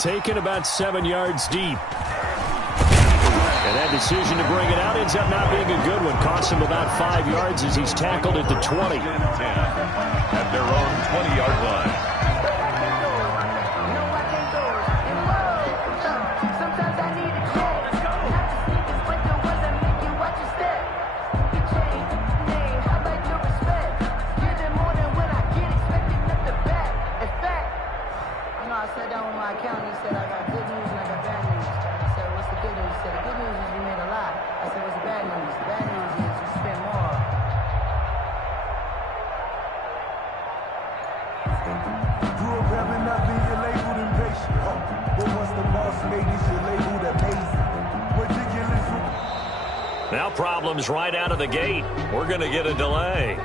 taken about 7 yards deep. And that decision to bring it out ends up not being a good one. Costs him about 5 yards as he's tackled at the 20. At their own 20-yard line. Now problems right out of the gate. We're going to get a delay.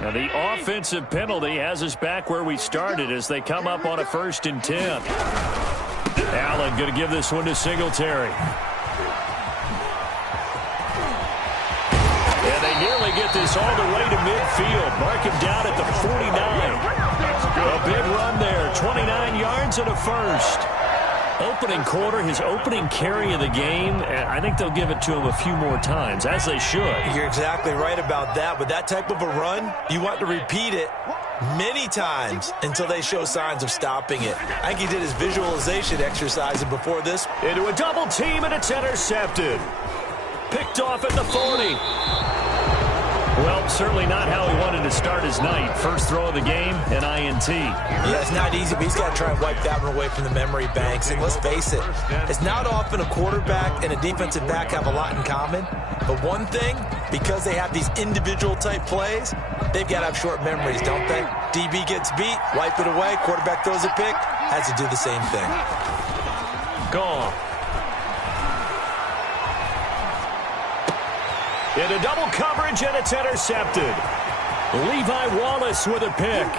Now the offensive penalty has us back where we started as they come up on a 1st and 10. Allen going to give this one to Singletary. And they nearly get this all the way to midfield. Mark him down at the 49. A big run there. 29 yards and a first. Opening quarter, his opening carry of the game, I think they'll give it to him a few more times, as they should. You're exactly right about that. With that type of a run, you want to repeat it many times until they show signs of stopping it. I think he did his visualization exercise before this. Into a double team, and it's intercepted. Picked off at the 40. Well, certainly not how he wanted to start his night. First throw of the game, an INT. Yeah, it's not easy, but he's got to try and wipe that one away from the memory banks. And let's face it, it's not often a quarterback and a defensive back have a lot in common. But one thing, because they have these individual type plays, they've got to have short memories, don't they? DB gets beat, wipe it away, quarterback throws a pick, has to do the same thing. Gone. Into double coverage, and it's intercepted. Levi Wallace with a pick.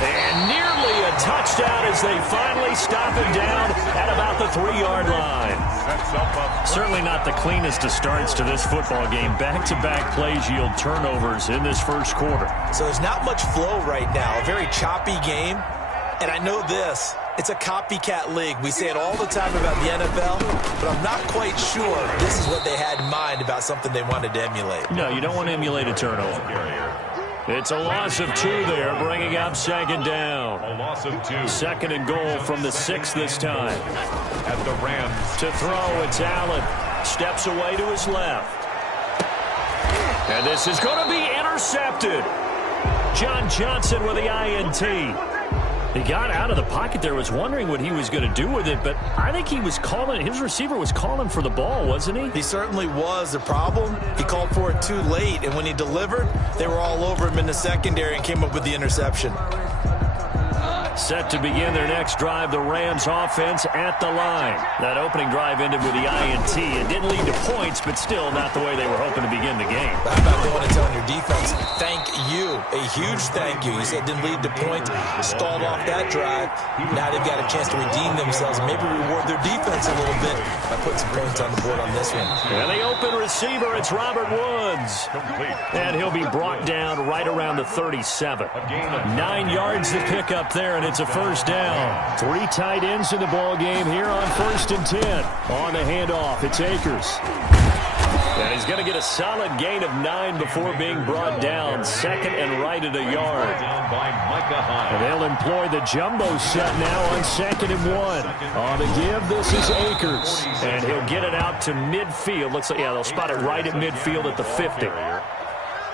And nearly a a touchdown as they finally stop him down at about the 3-yard line. Certainly not the cleanest of starts to this football game. Back-to-back plays yield turnovers in this first quarter. So there's not much flow right now. A very choppy game. And I know this. It's a copycat league. We say it all the time about the NFL, but I'm not quite sure this is what they had in mind about something they wanted to emulate. No, you don't want to emulate a turnover. It's a loss of 2 there, bringing up second down. A loss of 2. 2nd and goal from the 6 this time. At the Rams. To throw, it's Allen. Steps away to his left. And this is going to be intercepted. John Johnson with the INT. He got out of the pocket there, was wondering what he was going to do with it, but I think he was calling, his receiver was calling for the ball, wasn't he? He certainly was. The problem, he called for it too late, and when he delivered, they were all over him in the secondary and came up with the interception. Set to begin their next drive, the Rams offense at the line. That opening drive ended with the INT. It didn't lead to points, but still not the way they were hoping to begin the game. How about going and telling your defense, thank you, a huge thank you. You said it didn't lead to points, stalled off that drive. Now they've got a chance to redeem themselves, maybe reward their defense a little bit by putting some points on the board on this one. And the open receiver, it's Robert Woods. And he'll be brought down right around the 37. 9 yards to pick up there, and it's a first down. 3 tight ends in the ball game here on 1st and 10. On the handoff, it's Akers. And he's going to get a solid gain of 9 before being brought down. 2nd and right at a yard. And they'll employ the jumbo set now on 2nd and 1. On the give, this is Akers. And he'll get it out to midfield. Looks like, yeah, they'll spot it right at midfield at the 50.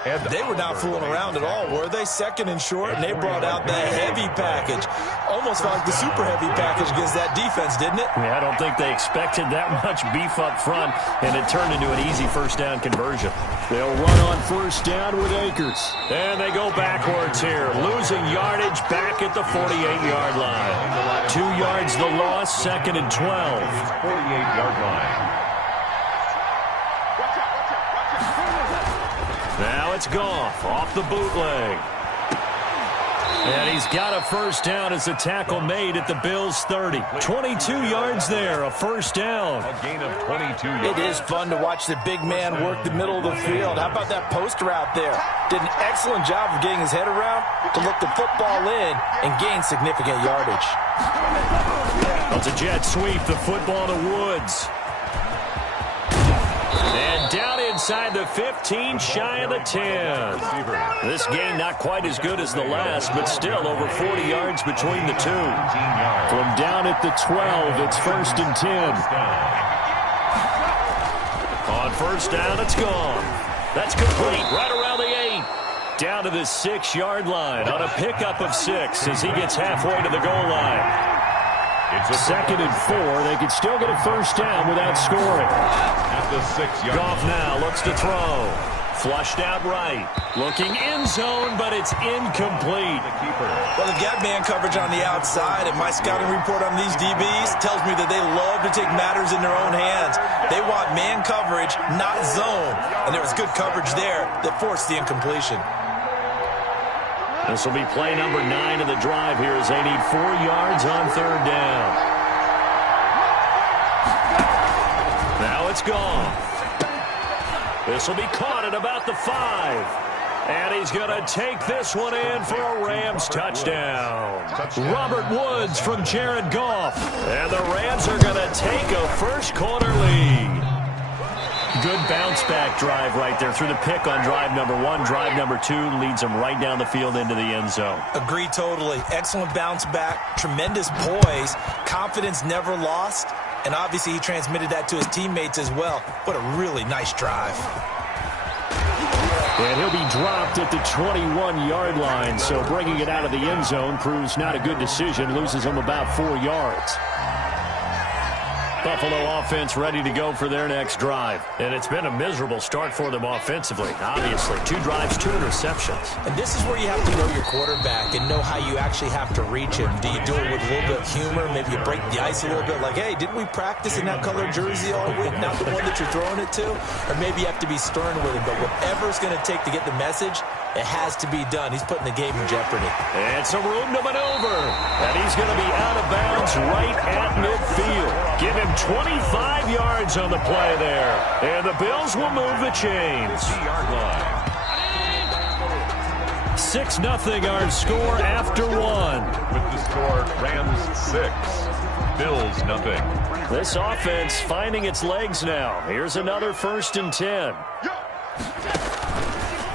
They were not fooling around at all, were they? 2nd and short, and they brought out that heavy package. Almost felt like the super heavy package against that defense, didn't it? Yeah, I don't think they expected that much beef up front, and it turned into an easy first down conversion. They'll run on first down with Akers. And they go backwards here, losing yardage back at the 48-yard line. 2 yards the loss, 2nd and 12. 48-yard line. Now it's Goff off the bootleg. And he's got a first down as the tackle made at the Bills' 30. 22 yards there, a first down. A gain of 22 yards. It is fun to watch the big man work the middle of the field. How about that post route there? Did an excellent job of getting his head around to look the football in and gain significant yardage. It's a jet sweep, the football to Woods. And down inside the 15, shy of the 10. This game not quite as good as the last, but still over 40 yards between the two. From down at the 12, it's 1st and 10. On first down, it's gone. That's complete right around the 8. Down to the 6-yard line on a pickup of 6 as he gets halfway to the goal line. 2nd and 4. They could still get a first down without scoring. At the 6-yard line. Goff now looks to throw. Flushed out right. Looking end zone, but it's incomplete. Well, they've got man coverage on the outside, and my scouting report on these DBs tells me that they love to take matters in their own hands. They want man coverage, not zone. And there was good coverage there that forced the incompletion. This will be play number 9 of the drive here as they need 4 yards on 3rd down. Now it's gone. This will be caught at about the 5. And he's going to take this one in for a Rams touchdown. Robert Woods from Jared Goff. And the Rams are going to take a first quarter lead. Good bounce-back drive right there through the pick on drive number 1. Drive number 2 leads them right down the field into the end zone. Agree totally. Excellent bounce-back, tremendous poise, confidence never lost, and obviously he transmitted that to his teammates as well. What a really nice drive. And he'll be dropped at the 21-yard line, so bringing it out of the end zone proves not a good decision, loses him about 4 yards. Buffalo offense ready to go for their next drive. And it's been a miserable start for them offensively, obviously. 2 drives, 2 interceptions. And this is where you have to know your quarterback and know how you actually have to reach him. Do you do it with a little bit of humor? Maybe you break the ice a little bit like, hey, didn't we practice in that colored jersey all week? Not the one that you're throwing it to? Or maybe you have to be stern with him. But whatever it's going to take to get the message, It has to be done. He's putting the game in jeopardy. And some room to maneuver. And he's going to be out of bounds right at midfield. Give him 25 yards on the play there. And the Bills will move the chains. 50-yard line. 6-0 our score after one. With the score, Rams 6, Bills 0. This offense finding its legs now. Here's another 1st and 10.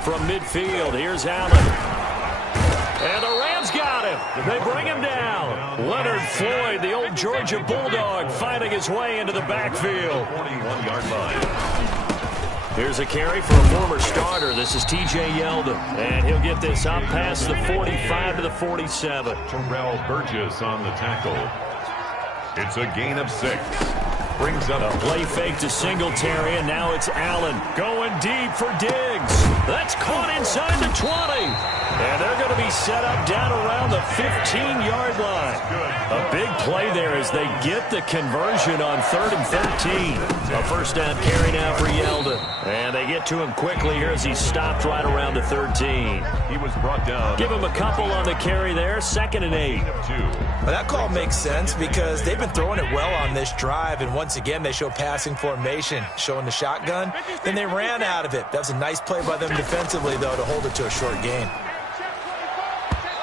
From midfield, here's Allen. And the Rams got him. They bring him down. Leonard Floyd, the old Georgia Bulldog, fighting his way into the backfield. 41-yard line. Here's a carry for a former starter. This is T.J. Yeldon. And he'll get this up past the 45 to the 47. Terrell Burgess on the tackle. It's a gain of 6. Brings up a play fake to Singletary, and now it's Allen going deep for Diggs. That's caught inside the 20. And they're going to be set up down around the 15-yard line. A big play there as they get the conversion on 3rd and 13. A first down carry now for Yeldon. And they get to him quickly here as he stopped right around the 13. He was brought down. Give him a couple on the carry there. 2nd and 8. Well, that call makes sense because they've been throwing it well on this drive, and once again they show passing formation, showing the shotgun. Then they ran out of it. That was a nice play by them defensively, though, to hold it to a short gain.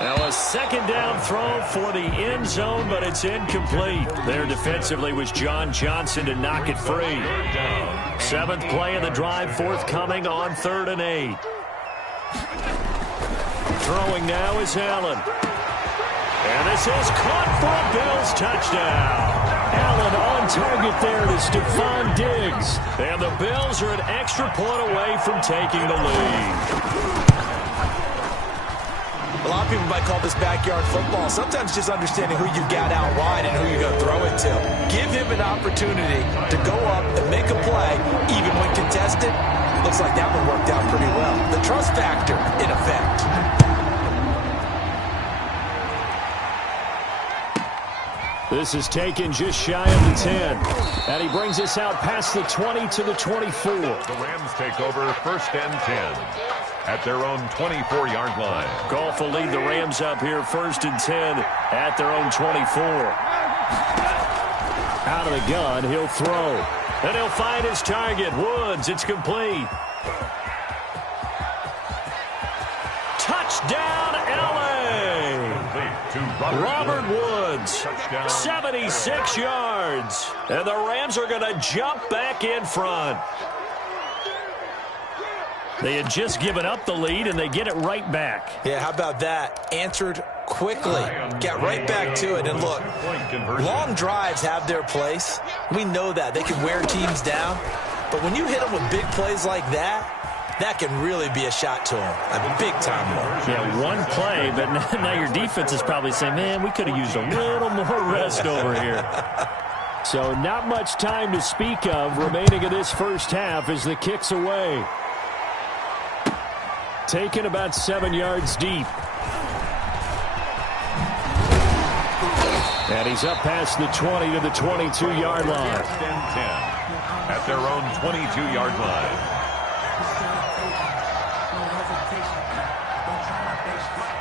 Now a 2nd down throw for the end zone, but it's incomplete. There defensively was John Johnson to knock it free. 7th play of the drive forthcoming on 3rd and 8. Throwing now is Allen. And this is caught for a Bills touchdown. Allen on target there to Stephon Diggs. And the Bills are an extra point away from taking the lead. A lot of people might call this backyard football. Sometimes just understanding who you got out wide and who you're going to throw it to. Give him an opportunity to go up and make a play, even when contested. Looks like that one worked out pretty well. The trust factor, in effect. This is taken just shy of the 10. And he brings us out past the 20 to the 24. The Rams take over 1st and 10. At their own 24-yard line. Goff will lead the Rams up here 1st and 10 at their own 24. Out of the gun, he'll throw. And he'll find his target, Woods. It's complete. Touchdown, L.A. Robert Woods, 76 yards. And the Rams are going to jump back in front. They had just given up the lead, and they get it right back. Yeah, how about that? Answered quickly. Got right back to it. And look, long drives have their place. We know that. They can wear teams down. But when you hit them with big plays like that, that can really be a shot to them. A big-time one. Yeah, one play, but now your defense is probably saying, man, we could have used a little more rest over here. So not much time to speak of remaining in this first half as the kick's away. Taken about 7 yards deep. And he's up past the 20 to the 22-yard line. 1st and 10 at their own 22-yard line.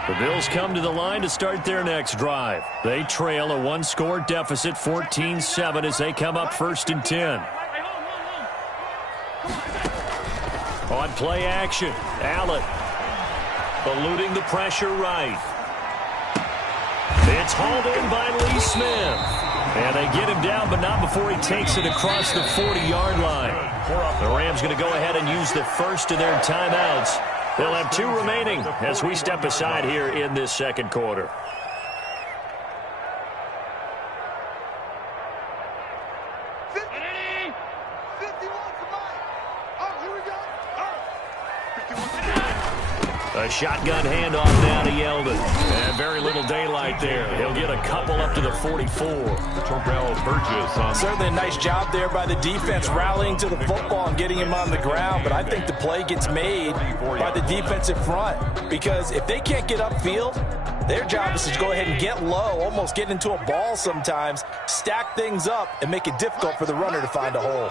The Bills come to the line to start their next drive. They trail a one-score deficit, 14-7, as they come up 1st and 10. On play action, Allen eluding the pressure right. It's hauled in by Lee Smith. And they get him down, but not before he takes it across the 40-yard line. The Rams going to go ahead and use the first of their timeouts. They'll have 2 remaining as we step aside here in this 2nd quarter. A shotgun handoff now to Yeldon. And very little daylight there. He'll get a couple up to the 44. Terrell Burgess on. Certainly a nice job there by the defense rallying to the football and getting him on the ground. But I think the play gets made by the defensive front. Because if they can't get upfield, their job is to go ahead and get low, almost get into a ball sometimes, stack things up, and make it difficult for the runner to find a hole.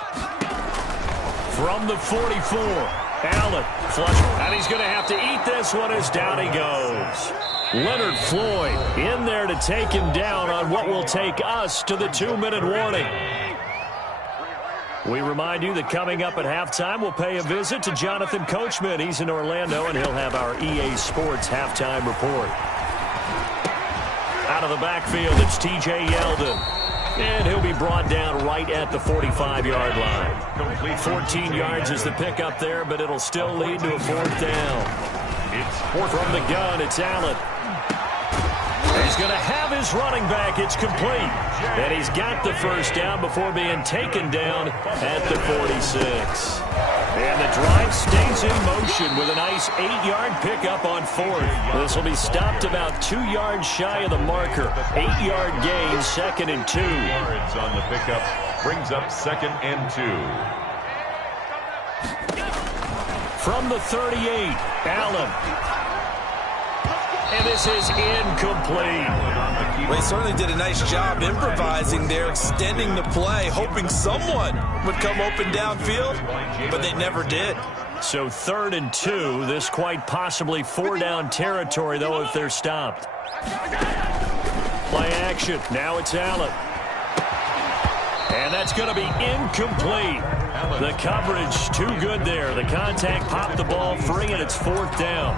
From the 44. Allen, flush, and he's going to have to eat this one as down he goes. Leonard Floyd in there to take him down on what will take us to the 2-minute warning. We remind you that coming up at halftime, we'll pay a visit to Jonathan Coachman. He's in Orlando, and he'll have our EA Sports halftime report. Out of the backfield, it's T.J. Yeldon. And he'll be brought down right at the 45-yard line. 14 yards is the pickup there, but it'll still lead to a 4th down. From the gun, it's Allen. He's going to have his running back. It's complete. And he's got the 1st down before being taken down at the 46. And the drive stays in motion with a nice 8-yard pickup on 4th. This will be stopped about 2 yards shy of the marker. 8-yard gain, 2nd and 2. Yards on the pickup brings up 2nd and 2. From the 38, Allen. And this is incomplete. Well, he certainly did a nice job improvising there, extending the play, hoping someone would come open downfield, but they never did. So 3rd and 2, this quite possibly 4-down territory, though, if they're stopped. Play action. Now it's Allen. And that's going to be incomplete. The coverage too good there. The contact popped the ball free, and it's 4th down.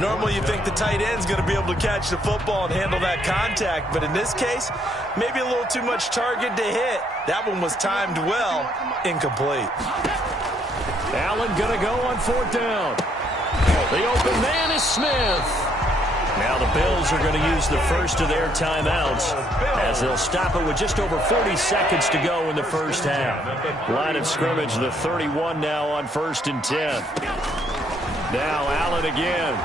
Normally you think the tight end's going to be able to catch the football and handle that contact, but in this case, maybe a little too much target to hit. That one was timed well. Incomplete. Allen going to go on 4th down. The open man is Smith. Now the Bills are going to use the first of their timeouts as they'll stop it with just over 40 seconds to go in the first half. Line of scrimmage, the 31 now on 1st and 10. Now Allen again.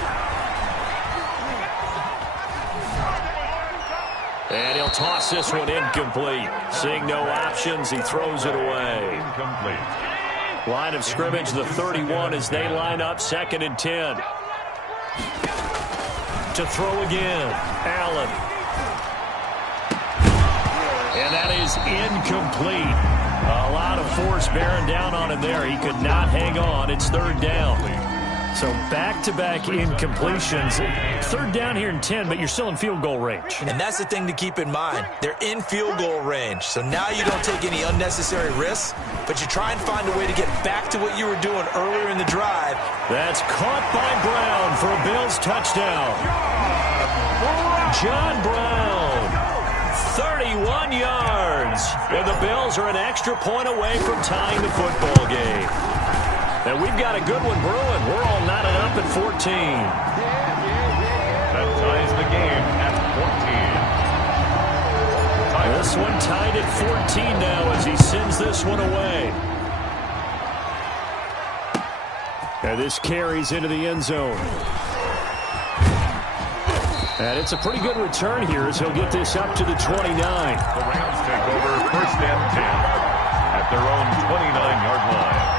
And he'll toss this one incomplete. Seeing no options, he throws it away. Incomplete. Line of scrimmage, the 31 as they line up, 2nd and 10. To throw again, Allen. And that is incomplete. A lot of force bearing down on him there. He could not hang on. It's 3rd down. So back-to-back incompletions. 3rd down here in 10, but you're still in field goal range. And that's the thing to keep in mind. They're in field goal range. So now you don't take any unnecessary risks, but you try and find a way to get back to what you were doing earlier in the drive. That's caught by Brown for a Bills touchdown. John Brown, 31 yards. And the Bills are an extra point away from tying the football game. And we've got a good one brewing. We're all knotted up at 14. That ties the game at 14. This one tied at 14 now as he sends this one away. And this carries into the end zone. And it's a pretty good return here as he'll get this up to the 29. The Rams take over 1st and 10 at their own 29-yard line.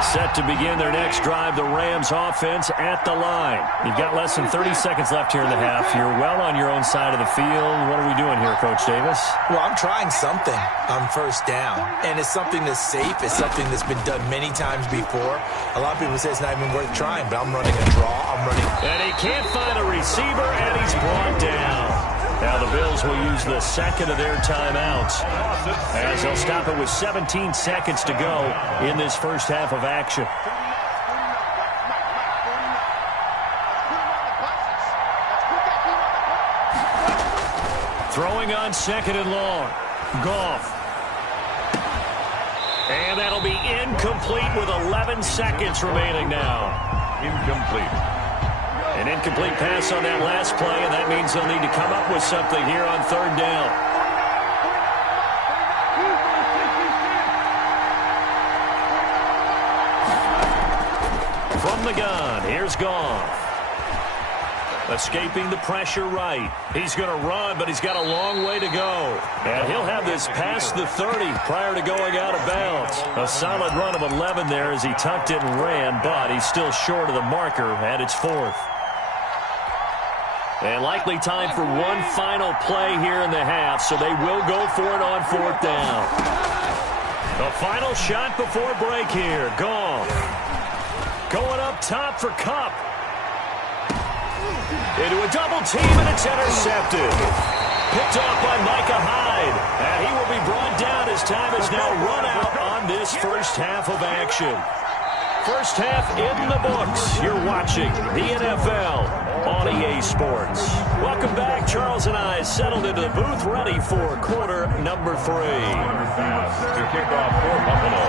Set to begin their next drive, the Rams offense at the line. You've got less than 30 seconds left here in the half. You're well on your own side of the field. What are we doing here, Coach Davis? Well, I'm trying something on 1st down, and it's something that's safe. It's something that's been done many times before. A lot of people say it's not even worth trying, but I'm running a draw. And he can't find a receiver, and he's brought down. Now the Bills will use the 2nd of their timeouts as they'll stop it with 17 seconds to go in this first half of action. Throwing on 2nd and long. Goff. And that'll be incomplete with 11 seconds remaining now. Incomplete. An incomplete pass on that last play, and that means they'll need to come up with something here on 3rd down. From the gun, here's Goff. Escaping the pressure right. He's going to run, but he's got a long way to go. And he'll have this past the 30 prior to going out of bounds. A solid run of 11 there as he tucked it and ran, but he's still short of the marker, and it's 4th. And likely time for one final play here in the half, so they will go for it on 4th down. The final shot before break here. Goff. up top for Kupp. Into a double team, and it's intercepted. Picked off by Micah Hyde. And he will be brought down as time is now run out on this first half of action. First half in the books. You're watching the NFL on EA Sports. Welcome back. Charles and I settled into the booth, ready for quarter number 3. To kick off for Buffalo.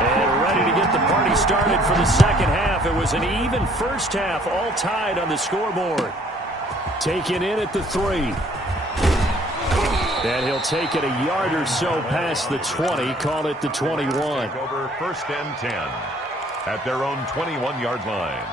And ready to get the party started for the second half. It was an even first half, all tied on the scoreboard. Taken in at the 3. And he'll take it a yard or so past the 20, call it the 21. Over first and 10 at their own 21-yard line.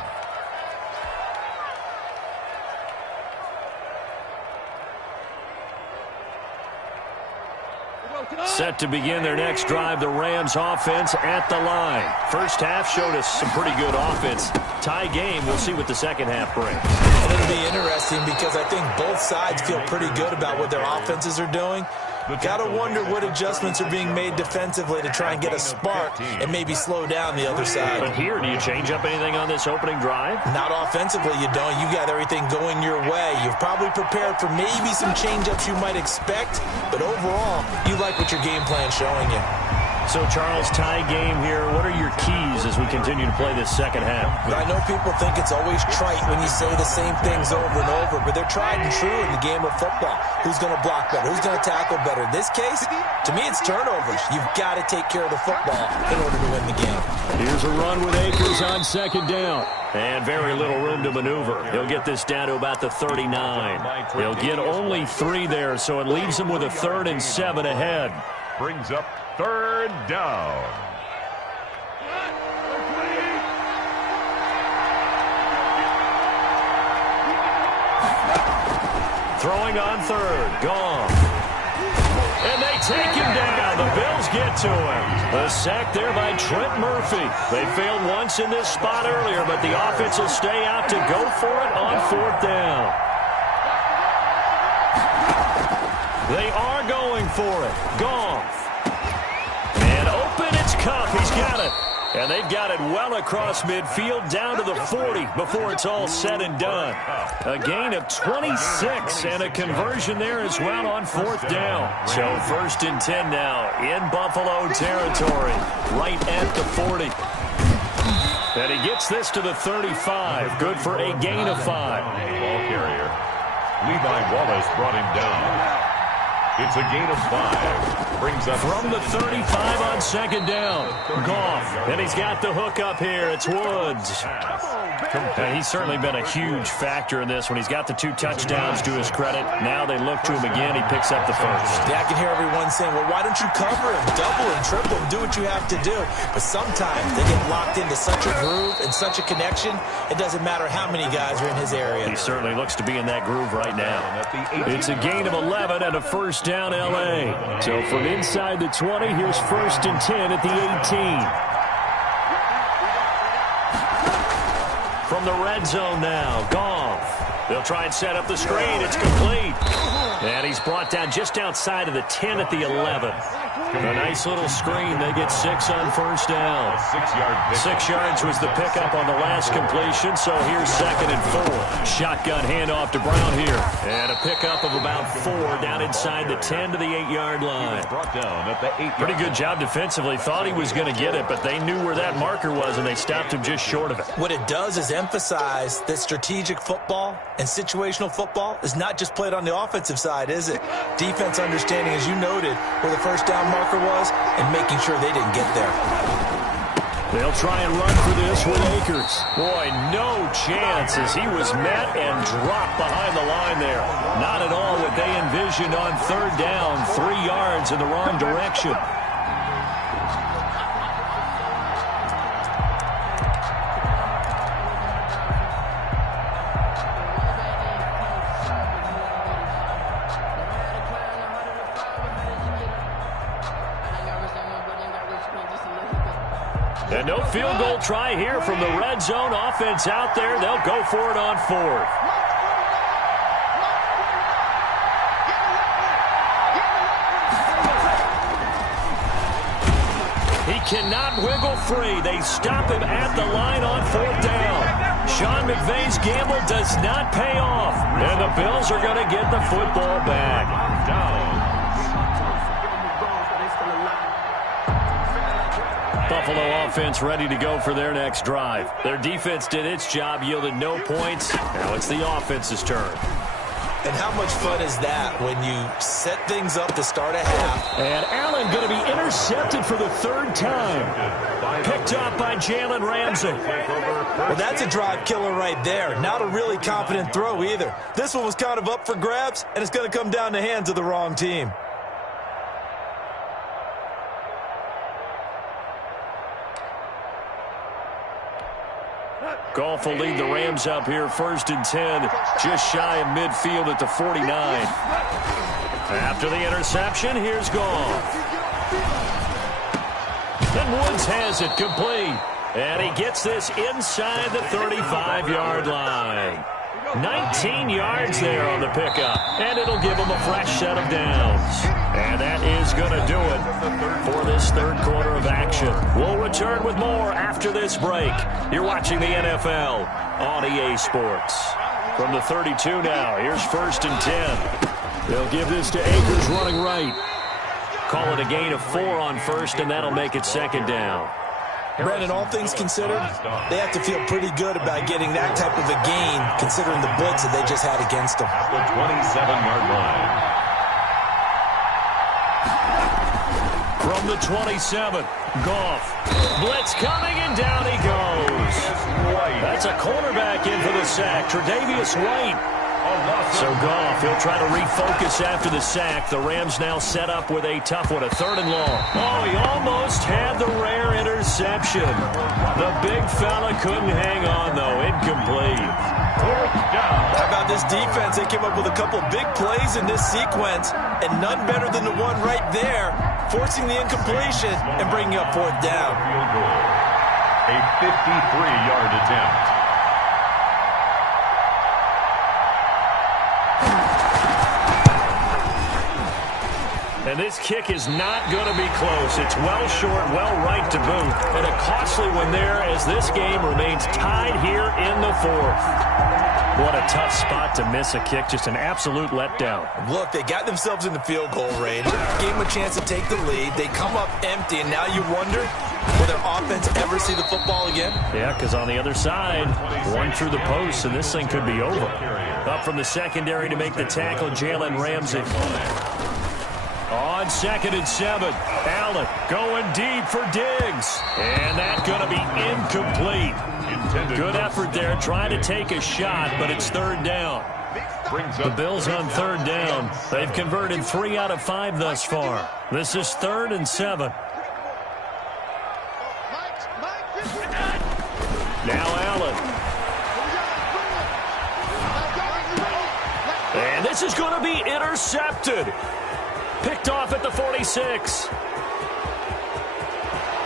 Set to begin their next drive, the Rams offense at the line. First half showed us some pretty good offense. Tie game, we'll see what the second half brings. And it'll be interesting because I think both sides feel pretty good about what their offenses are doing. Got to wonder what adjustments are being made defensively to try and get a spark and maybe slow down the other side. But here, do you change up anything on this opening drive? Not offensively, you don't. You got everything going your way. You've probably prepared for maybe some change-ups you might expect, but overall, you like what your game plan's showing you. So, Charles, tie game here. What are your keys as we continue to play this second half? I know people think it's always trite when you say the same things over and over, but they're tried and true in the game of football. Who's going to block better? Who's going to tackle better? In this case, to me, it's turnovers. You've got to take care of the football in order to win the game. Here's a run with Akers on second down. And very little room to maneuver. He'll get this down to about the 39. He'll get only 3 there, so it leaves him with a 3rd and 7 ahead. Brings up third down. Throwing on 3rd. Gone. And they take him down. The Bills get to him. A sack there by Trent Murphy. They failed once in this spot earlier, but the offense will stay out to go for it on 4th down. They are going for it. Goff. And open, it's Kupp. He's got it. And they've got it well across midfield down to the 40 before it's all said and done. A gain of 26 and a conversion there as well on 4th down. So 1st and 10 now in Buffalo territory, right at the 40. And he gets this to the 35. Good for a gain of 5. Ball carrier. Levi Wallace brought him down. It's a gain of 5. Brings up from the 35 on second down. Goff. And he's got the hook up here. It's Woods. And he's certainly been a huge factor in this when he's got the 2 touchdowns to his credit. Now they look to him again. He picks up the 1st. Yeah, I can hear everyone saying, well, why don't you cover him, double him, triple him, do what you have to do. But sometimes they get locked into such a groove and such a connection, it doesn't matter how many guys are in his area. He certainly looks to be in that groove right now. It's a gain of 11 and a 1st down L.A. So from inside the 20, here's 1st and 10 at the 18. From the red zone now, Goff. They'll try and set up the screen. It's complete. And he's brought down just outside of the 10 at the 11. A nice little screen. They get 6 on 1st down. 6 yards was the pickup on the last completion, so here's 2nd and 4. Shotgun handoff to Brown here. And a pickup of about 4 down inside the 10 to the 8-yard line. Brought down at the 8-yard. Pretty good job defensively. Thought he was going to get it, but they knew where that marker was, and they stopped him just short of it. What it does is emphasize that strategic football and situational football is not just played on the offensive side, is it? Defense understanding, as you noted, where the 1st down marker was and making sure they didn't get there. They'll try and run for this with Akers. Boy, no chance as he was met and dropped behind the line there. Not at all what they envisioned on 3rd down. 3 yards in the wrong direction. And no field goal try here from the red zone. Offense out there. They'll go for it on 4th. He cannot wiggle free. They stop him at the line on 4th down. Sean McVay's gamble does not pay off. And the Bills are going to get the football back. Buffalo offense ready to go for their next drive. Their defense did its job, yielded no points. Now it's the offense's turn. And how much fun is that when you set things up to start a half? And Allen going to be intercepted for the third time. Picked up by Jalen Ramsey. Well, that's a drive killer right there. Not a really confident throw either. This one was kind of up for grabs, and it's going to come down the hands of the wrong team. Goff will lead the Rams up here 1st and 10, just shy of midfield at the 49. After the interception, here's Goff. And Woods has it complete. And he gets this inside the 35-yard line. 19 yards there on the pickup, and it'll give him a fresh set of downs. And that is going to do it for this third quarter of action. We'll return with more after this break. You're watching the NFL on EA Sports. From the 32 now, here's 1st and 10. They'll give this to Akers running right. Call it a gain of 4 on 1st, and that'll make it 2nd down. Brandon, all things considered, they have to feel pretty good about getting that type of a gain, considering the blitz that they just had against them. At the 27-yard line. From the 27, Goff. Blitz coming, and down he goes. That's a cornerback in for the sack, Tre'Davious White. So Goff, he'll try to refocus after the sack. The Rams now set up with a tough one, a 3rd and long. Oh, he almost had the rare interception. The big fella couldn't hang on, though. Incomplete. How about this defense? They came up with a couple big plays in this sequence, and none better than the one right there, forcing the incompletion and bringing up 4th down. A 53-yard attempt. And this kick is not going to be close. It's well short, well right to boot. And a costly one there as this game remains tied here in the 4th. What a tough spot to miss a kick. Just an absolute letdown. Look, they got themselves in the field goal range. Gave them a chance to take the lead. They come up empty, and now you wonder, will their offense ever see the football again? Yeah, because on the other side, one through the post, and this thing could be over. Up from the secondary to make the tackle, Jalen Ramsey. On 2nd and 7, Allen going deep for Diggs. And that's going to be incomplete. Good effort there, trying to take a shot, but it's 3rd down. The Bills on 3rd down. They've converted 3 out of 5 thus far. This is 3rd and 7. Now Allen. And this is going to be intercepted. Picked off at the 46.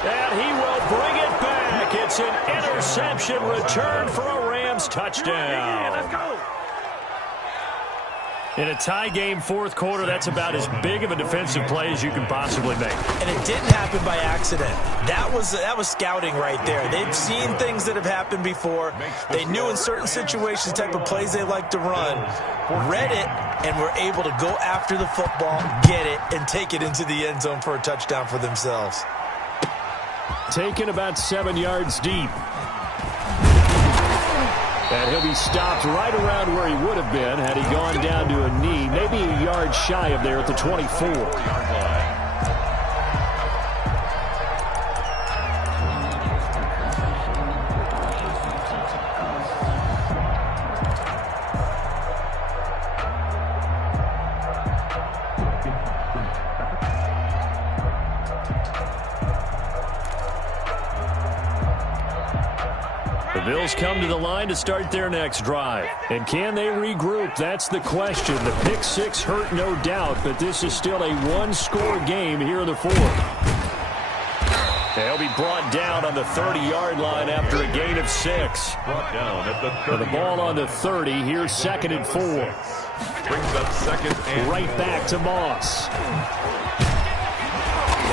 And he will bring it back. It's an interception return for a Rams touchdown. Let's go. In a tie game, 4th quarter, that's about as big of a defensive play as you can possibly make. And it didn't happen by accident. That was scouting right there. They've seen things that have happened before. They knew in certain situations the type of plays they like to run, read it, and were able to go after the football, get it, and take it into the end zone for a touchdown for themselves. Taken about 7 yards deep. And he'll be stopped right around where he would have been had he gone down to a knee, maybe a yard shy of there at the 24. The Bills come to the line to start their next drive. And can they regroup? That's the question. The pick six hurt, no doubt, but this is still a one-score game here in the 4th. They'll be brought down on the 30-yard line after a gain of 6. Brought down at the 30. With the ball on the 30, here's 2nd and 4. Brings up 2nd and right back to Moss.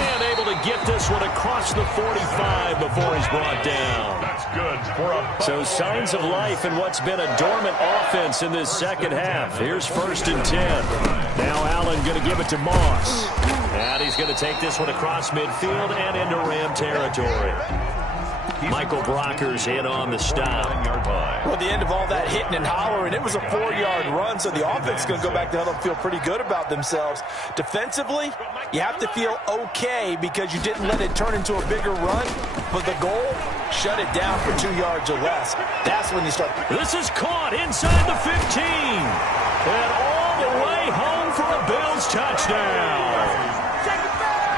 And able to get this one across the 45 before he's brought down. That's good for a... So signs of life in what's been a dormant offense in this second half. Here's 1st and 10. Now Allen going to give it to Moss. And he's going to take this one across midfield and into Ram territory. Michael Brocker's in on the stop. Well, at the end of all that hitting and hollering, it was a 4-yard run, so the offense is going to go back to huddle and feel pretty good about themselves. Defensively, you have to feel okay because you didn't let it turn into a bigger run, but the goal, shut it down for 2 yards or less. That's when you start. This is caught inside the 15. And all the way home for a Bills touchdown.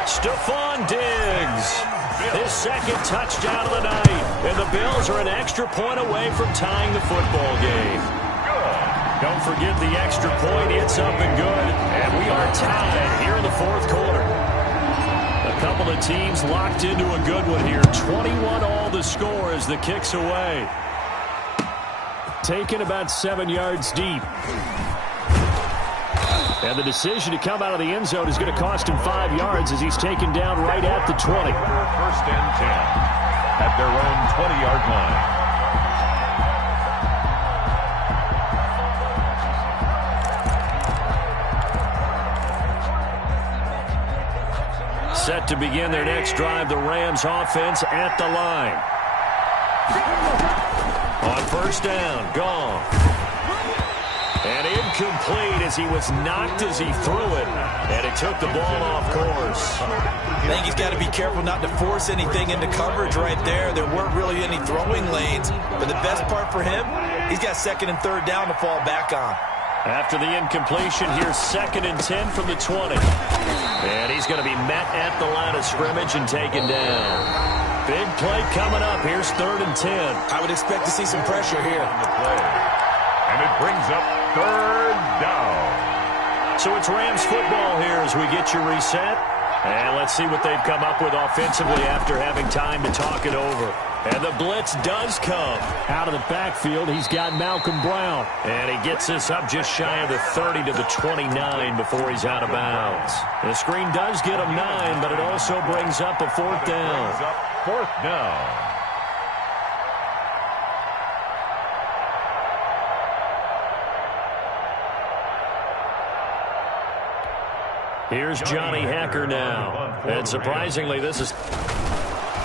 Stephon Diggs. His second touchdown of the night. And the Bills are an extra point away from tying the football game. Don't forget the extra point. It's up and good. And we are tied here in the 4th quarter. A couple of teams locked into a good one here. 21 all the score as the kick's away. Taken about 7 yards deep. And the decision to come out of the end zone is going to cost him 5 yards as he's taken down right at the 20. 1st and 10 at their own 20-yard line. Set to begin their next drive, the Rams offense at the line. On 1st down, gone. And incomplete as he was knocked as he threw it. And it took the ball off course. I think he's got to be careful not to force anything into coverage right there. There weren't really any throwing lanes. But the best part for him, he's got 2nd and 3rd down to fall back on. After the incompletion, here's 2nd and 10 from the 20. And he's going to be met at the line of scrimmage and taken down. Big play coming up. Here's 3rd and 10. I would expect to see some pressure here. And it brings up 3rd down. So it's Rams football here as we get you reset. And let's see what they've come up with offensively after having time to talk it over. And the blitz does come. Out of the backfield, he's got Malcolm Brown. And he gets this up just shy of the 30 to the 29 before he's out of bounds. The screen does get him 9, but it also brings up a 4th down. 4th down. Here's Johnny Hacker now. And surprisingly, this is...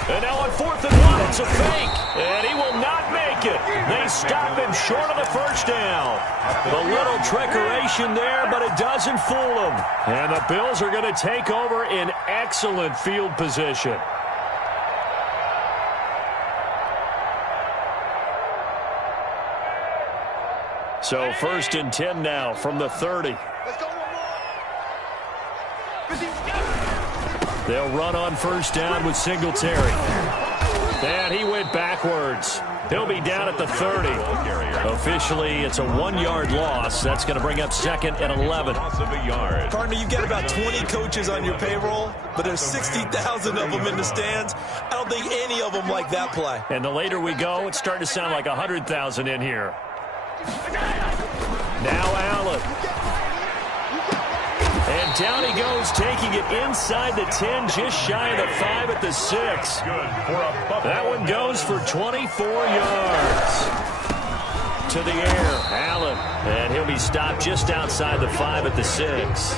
And now on 4th and 1, it's a fake. And he will not make it. They stop him short of the 1st down. A little trickeration there, but it doesn't fool him. And the Bills are going to take over in excellent field position. So 1st and 10 now from the 30. They'll run on 1st down with Singletary. And he went backwards. He'll be down at the 30. Officially, it's a 1-yard loss. That's going to bring up 2nd and 11. Pardon me, you've got about 20 coaches on your payroll, but there's 60,000 of them in the stands. I don't think any of them like that play. And the later we go, it's starting to sound like 100,000 in here. Now Allen. And down he goes, taking it inside the 10, just shy of the 5 at the 6. That one goes for 24 yards. To the air, Allen. And he'll be stopped just outside the 5 at the 6.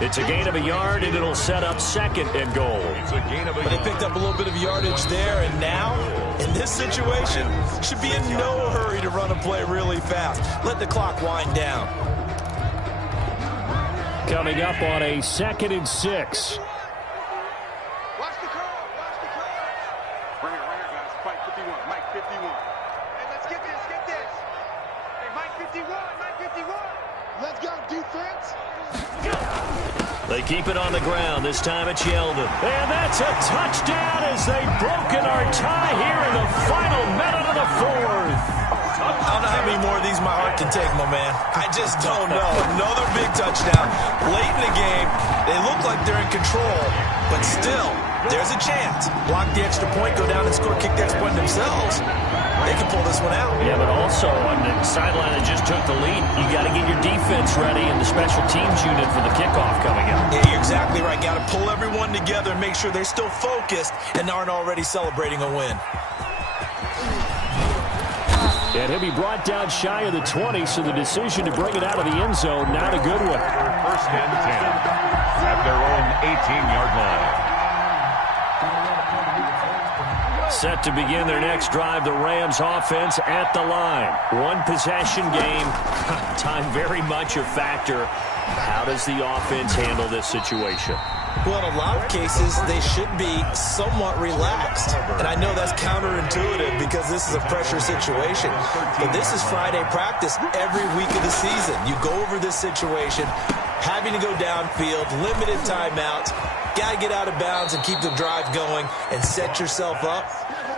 It's a gain of a yard, and it'll set up 2nd and goal. But they picked up a little bit of yardage there, and now, in this situation, should be in no hurry to run a play really fast. Let the clock wind down. Coming up on a 2nd and 6. Watch the curve. Right here, guys. Mike 51. Mike 51. Hey, let's get this. Hey, Mike 51. Let's go, defense. They keep it on the ground. This time it's Yeldon. And that's a touchdown as they've broken our tie here in the final minute of the 4th. I don't know how many more of these my heart can take, my man. I just don't know. Another big touchdown. Late in the game, they look like they're in control, but still, there's a chance. Block the extra point, go down and score, kick the extra point themselves. They can pull this one out. Yeah, but also on the sideline that just took the lead, you got to get your defense ready and the special teams unit for the kickoff coming up. Yeah, you're exactly right. Got to pull everyone together and make sure they're still focused and aren't already celebrating a win. And he'll be brought down shy of the 20, so the decision to bring it out of the end zone, not a good one. First and 10 at their own 18-yard line. Set to begin their next drive, the Rams offense at the line. One possession game. Time very much a factor. How does the offense handle this situation? Well, in a lot of cases, they should be somewhat relaxed. And I know that's counterintuitive because this is a pressure situation. But this is Friday practice every week of the season. You go over this situation, having to go downfield, limited timeouts, got to get out of bounds and keep the drive going and set yourself up.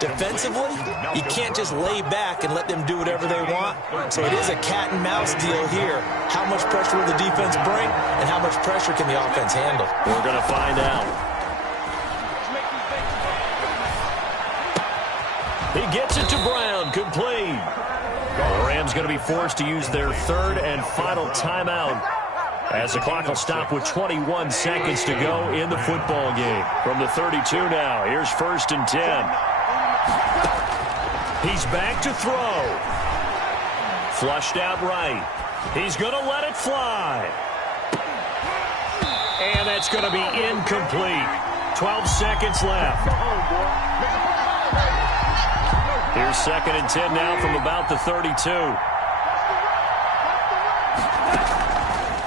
Defensively, you can't just lay back and let them do whatever they want. So it is a cat and mouse deal here. How much pressure will the defense bring, and how much pressure can the offense handle? We're going to find out. He gets it to Brown, complete. The Rams going to be forced to use their third and final timeout, as the clock will stop with 21 seconds to go in the football game. From the 32 now, here's 1st and 10. He's back to throw. Flushed out right. He's going to let it fly. And that's going to be incomplete. 12 seconds left. Here's 2nd and 10 now from about the 32.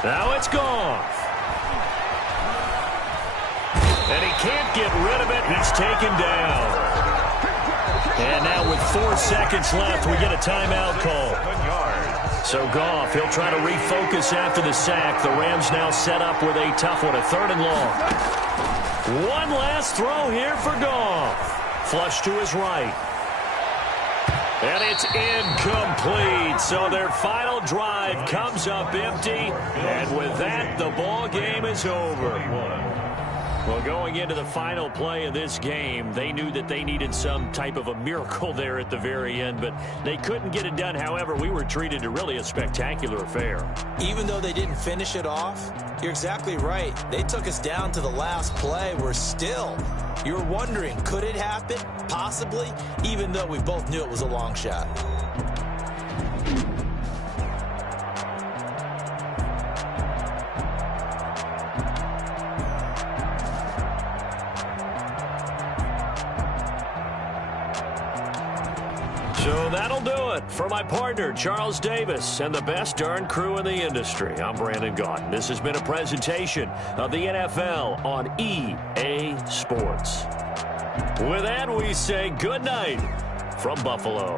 Now it's gone. And he can't get rid of it. He's taken down. And now with 4 seconds left, we get a timeout call. So Goff, he'll try to refocus after the sack. The Rams now set up with a tough one, a 3rd and long. One last throw here for Goff. Flush to his right. And it's incomplete. So their final drive comes up empty. And with that, the ball game is over. Well, going into the final play of this game, they knew that they needed some type of a miracle there at the very end, but they couldn't get it done. However, we were treated to really a spectacular affair. Even though they didn't finish it off, you're exactly right. They took us down to the last play. We're still, you're wondering, could it happen? Possibly, even though we both knew it was a long shot. So that'll do it for my partner, Charles Davis, and the best darn crew in the industry. I'm Brandon Gaudin. This has been a presentation of the NFL on EA Sports. With that, we say good night from Buffalo.